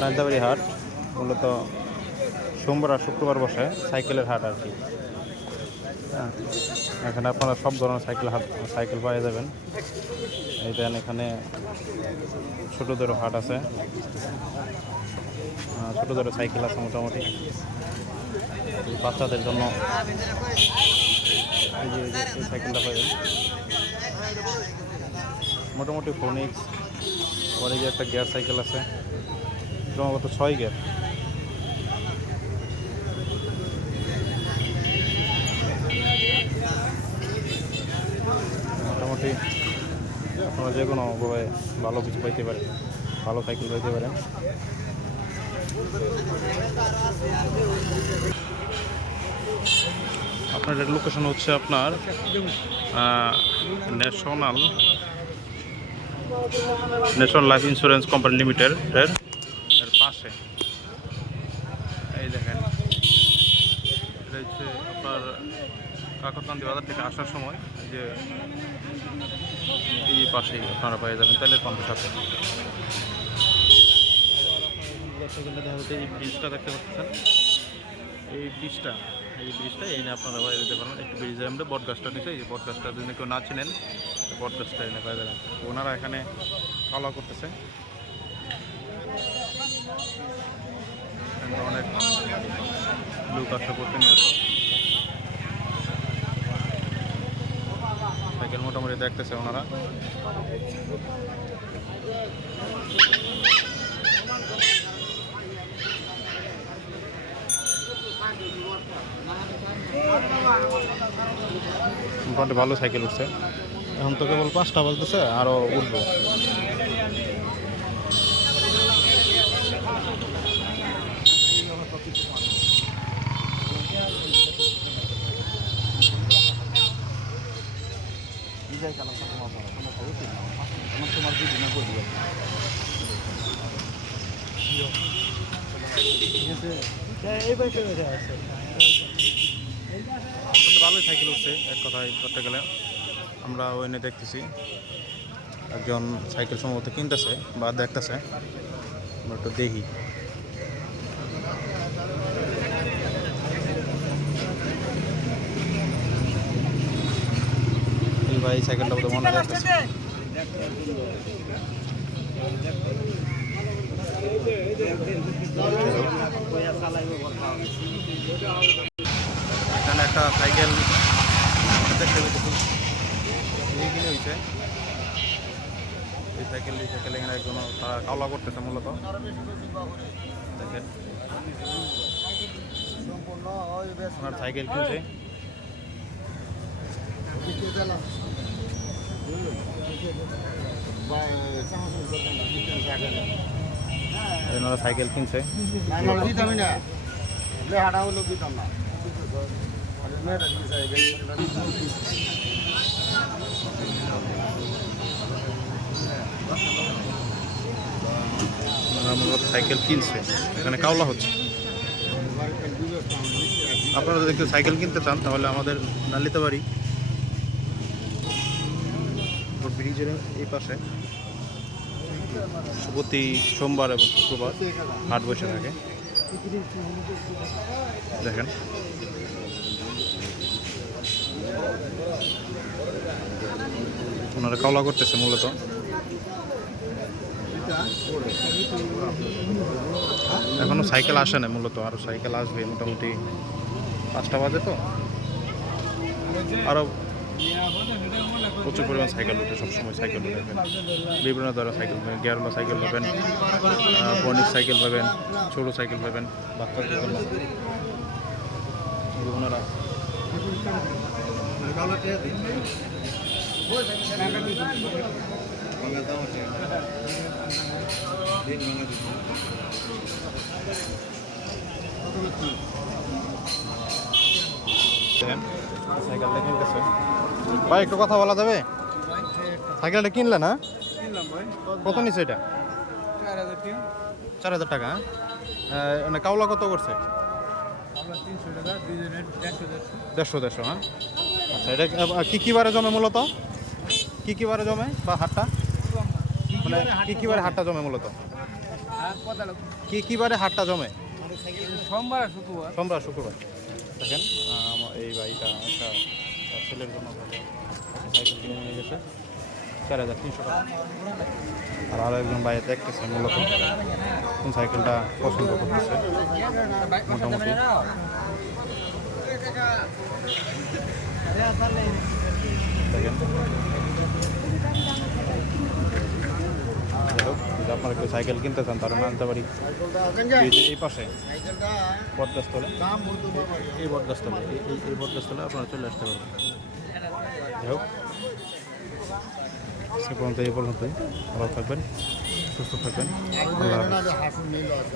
নালিতাবাড়ি হাট মূলত সোমবার আর শুক্রবার বসে সাইকেলের হাট আর কি। হ্যাঁ, এখানে আপনারা সব ধরনের সাইকেল পাওয়া যাবেন। এই দেন এখানে ছোটোদেরও হাট আছে, ছোটোদেরও সাইকেল আছে মোটামুটি বাচ্চাদের জন্য। এই যে এই সাইকেলটা পাবেন মোটামুটি ফোনিক্স। আর এই যে একটা গিয়ার সাইকেল আছে, ক্রমাগত 6 গিয়ার। মোটামুটি আপনারা যে কোনোভাবে ভালো কিছু পাইতে পারেন, ভালো সাইকেল পাইতে পারেন। আপনার লোকেশন হচ্ছে আপনার ন্যাশনাল লাইফ ইন্স্যুরেন্স কোম্পানি লিমিটেডের এর পাশে। এই দেখেন, এটা হচ্ছে আপনার কাকরকান্দি বাজার থেকে আসার সময় যে এই পাশেই আপনারা পেয়ে যাবেন তেলের পাম্পের সাথে। এই ব্রিজটা দেখতে পাচ্ছেন, এই ব্রিজটা এই নিয়ে আপনারা বাইরে যেতে পারেন। একটু ব্রিজের আমরা বট গাছটা নিচে, এই বট গাছটা যদি কেউ না চিনেন বট গাছটা এনে পাওয়া যাবেন। ওনারা এখানে খাওয়া করতেছে, অনেক লোক আসা করতে নিয়ে আসো। সাইকেল মোটামুটি দেখতেছে ওনারা। মোটামুটি ভালো সাইকেল উঠছে। এখন তো কেবল 5টা বাজতেছে, আরও উঠবো। ভালোই সাইকেল উঠছে এক কথায় করতে গেলে। আমরা ওইনে দেখতেছি একজন সাইকেল সম্ভবত কিনতেছে বা দেখতেছে, আমরা একটু দেখি। এই ভাই সাইকেলটা বোধহয় মনে দেখতেছে। এখানে একটা সাইকেল দেখতে পেয়েছি, কিনে হয়েছে। এই সাইকেল এখানে একজন তারা কাওলা করতেছে মূলত। দেখেন ওনার সাইকেল কিনছে। ওনারা সাইকেল কিনছে। সাইকেল কিনছে, এখানে কাওলা হচ্ছে। আপনারা যদি একটু সাইকেল কিনতে চান তাহলে আমাদের নালিতাবাড়ি ব্রিজের এই পাশে প্রতি সোমবার এবং শুক্রবার হাট বসে থাকে। দেখেন ওনারা কাওলা করতেছে মূলত। এখনো সাইকেল আসে না মূলত, আরও সাইকেল আসবে মোটামুটি 5টা বাজে, তো আরও প্রচুর পরিমাণ সাইকেল উঠে। সবসময় সাইকেল উঠে বিভিন্ন ধরনের সাইকেল পাবেন, গিয়ারওয়ালা সাইকেল পাবেন, বনিক সাইকেল পাবেন, ছোটো সাইকেল পাবেন বাচ্চাদের জন্য। ওনারা সাইকেলটা কিনতেছে। ভাই একটু কথা বলা যাবে? সাইকেলটা কিনলে না? কত নিচ্ছে এটা? 4,000 টাকা। কাওলা কত করছে? 150। হ্যাঁ, আচ্ছা। এটা কি বারে জমে মূলত? কি বারে জমে বা হাটটা, মানে কি বারে হাটটা জমে মূলত? কি বারে হাটটা জমে? সোমবার আর শুক্রবার। সোমবার শুক্রবার। দেখেন আমার এই ভাইটা একটা তার ছেলের জন্য সাইকেল কিনে নিয়ে গেছে 4,300 টাকা। আর আরও একজন ভাই দেখতেছে মূলত কোন সাইকেলটা পছন্দ করতেছে মোটামুটি। দেখেন যদি আপনারা একটু সাইকেল কিনতে চান তারা আনতে পারি এই পাশে বটগাছতলে, এই বটগাছতলে, এই বটগাছতলে আপনারা চলে আসতে পারবেন। যাই হোক সে পর্যন্ত এই পর্যন্তই। ভালো থাকবেন, সুস্থ থাকবেন, আল্লাহ হাফেজ।